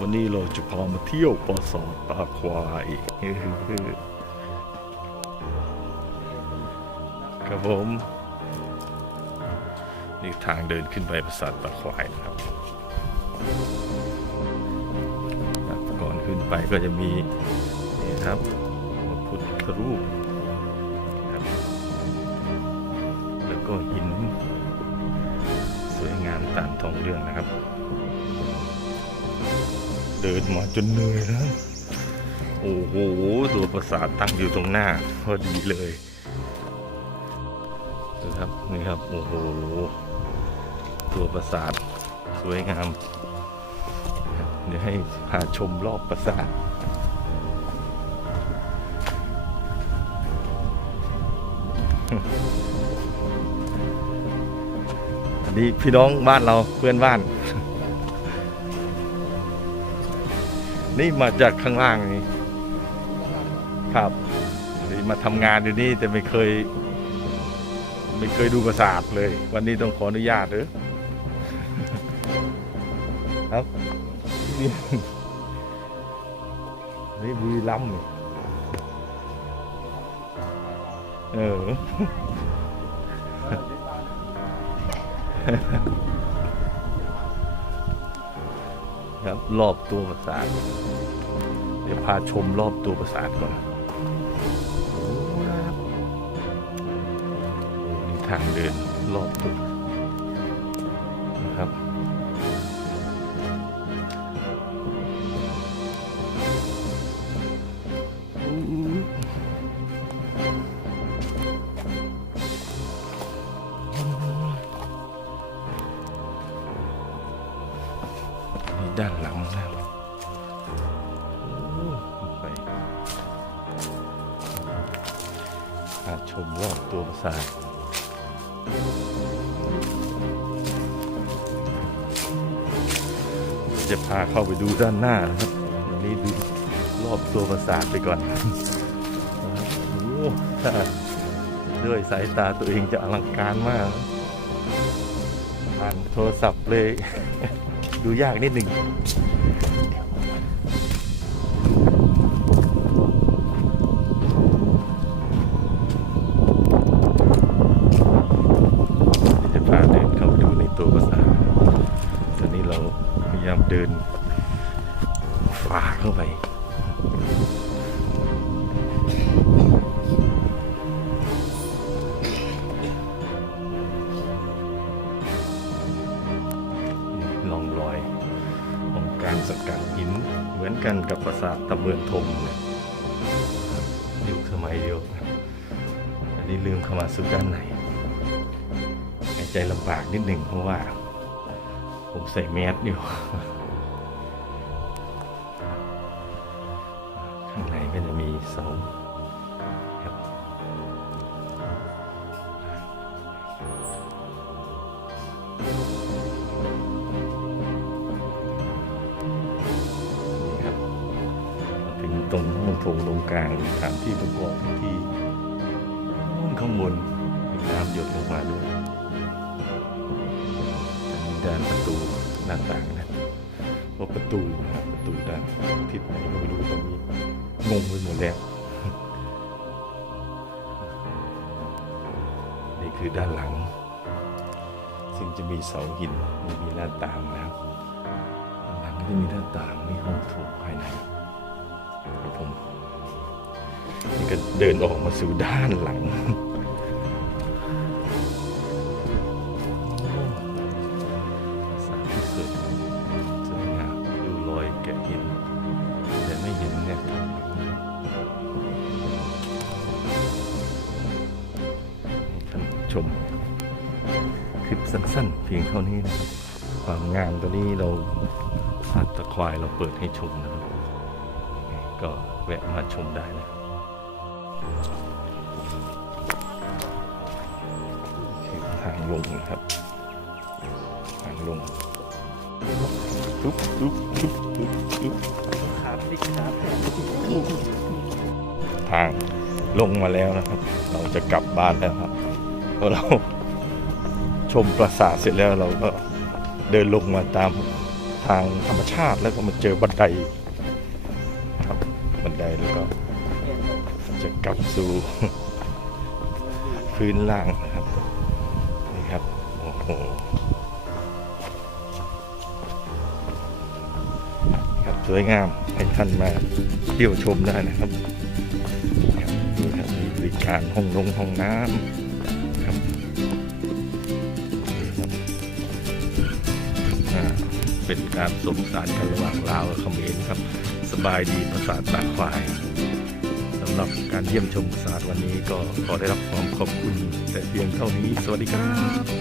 วันนี้เราจะพามาเที่ยวปราสาทตาควายครับผม นี่ทางเดินขึ้นไปปราสาทตาควายนะครับก่อนขึ้นไปก็จะมีนี่ครับพระพุทธรูป แล้วก็หิน สวยงามตามทองเรื่องนะครับ เดินมาจนเหนื่อยแล้ว โอ้โห ตัวปราสาทตั้งอยู่ตรงหน้า พอดีเลยนะครับนี่ครับ โอ้โห ตัวปราสาทสวยงาม เดี๋ยวให้พาชมรอบปราสาทอันนี้พี่น้องบ้านเราเพื่อนบ้าน นี่มาจากข้างล่างนี่ครับนี่มาทำงานอยู่นี่แต่ไม่เคย ไม่เคยดูประสาทเลย วันนี้ต้องขออนุญาตเด้อครับนี่นี่บุรีรัมย์นี่เออครับรอบตัวปราสาท พาชมรอบตัวปราสาทก่อนนี่ทางเดินรอบตัวนะครับนี่ด้านหลังนะโหาชมรอบตัวปราสาทจะพาเข้าไปดูด้านหน้านะครับ วันนี้ดูรอบตัวปราสาทไปก่อนโอ้ถ้าด้วยสายตาตัวเองจะอลังการมากผ่านโทรศัพท์เลย ดูยากนิดหนึ่ง ของการสกัดหินเหมือนกันกับปราสาทตะเบือนทมเลยยุคสมัยเดียวกันอันนี้ลืมเข้ามาสู่ด้านในหายใจลำบากนิดหนึ่งเพราะว่า ผมใส่แมสอยู่ข้างในก็จะมีเสา ตรงห้องโถงตรงกลางสถานที่ประกอบพิธีนู่นข้างบนมีน้ำหยดลงมาด้วยอันนี้ด้านประตูหน้าต่างนะเพราประตูนะประตูด้านทิศไหนก็ไม่รู้ตอนนี้งงไปหมดแล้วนี่คือด้านหลัง ซึ่งจะมีเสาหินมีหน้าต่างนะครับหลังก็จะมีหน้าต่างมีห้องโถงภายใน ผมนี่ก็เดินออกมาสู่ด้านหลังสาที่สุดสวยงามดูรอยแกะหินแต่ไม่เห็นเนี่ยท่านชม คลิปสั้นๆ เพียงเท่านี้นะครับ ความงามตัวนี้เราสัตว์ตะควายเราเปิดให้ชมนะครับ ก็แวะมาชมได้นะคือทางลงนะครับ ทางลงปุ๊บปุ๊บปุ๊บปุ๊บปุ๊บขาพลิกขาแผลทางลงมาแล้วนะครับ เราจะกลับบ้านแล้วครับเพราะเราชมปราสาทเสร็จแล้วเราก็เดินลงมาตามทางธรรมชาติแล้วก็มาเจอบันได ดแล้วก็จะกลับสู่พื้นล่างนะครับนี่ครับโอ้โหครับสวยงามให้ท่านมาเที่ยวชมได้นะครับครับนี่ครับมีบริการห้องนงห้องน้ำ เป็นการสมสารกันระหว่างลาวและเขมรครับ สบายดีประสาทตาควายสำหรับการเยี่ยมชมปราสาทวันนี้ก็ขอได้รับความขอบคุณแต่เพียงเท่านี้ สวัสดีครับ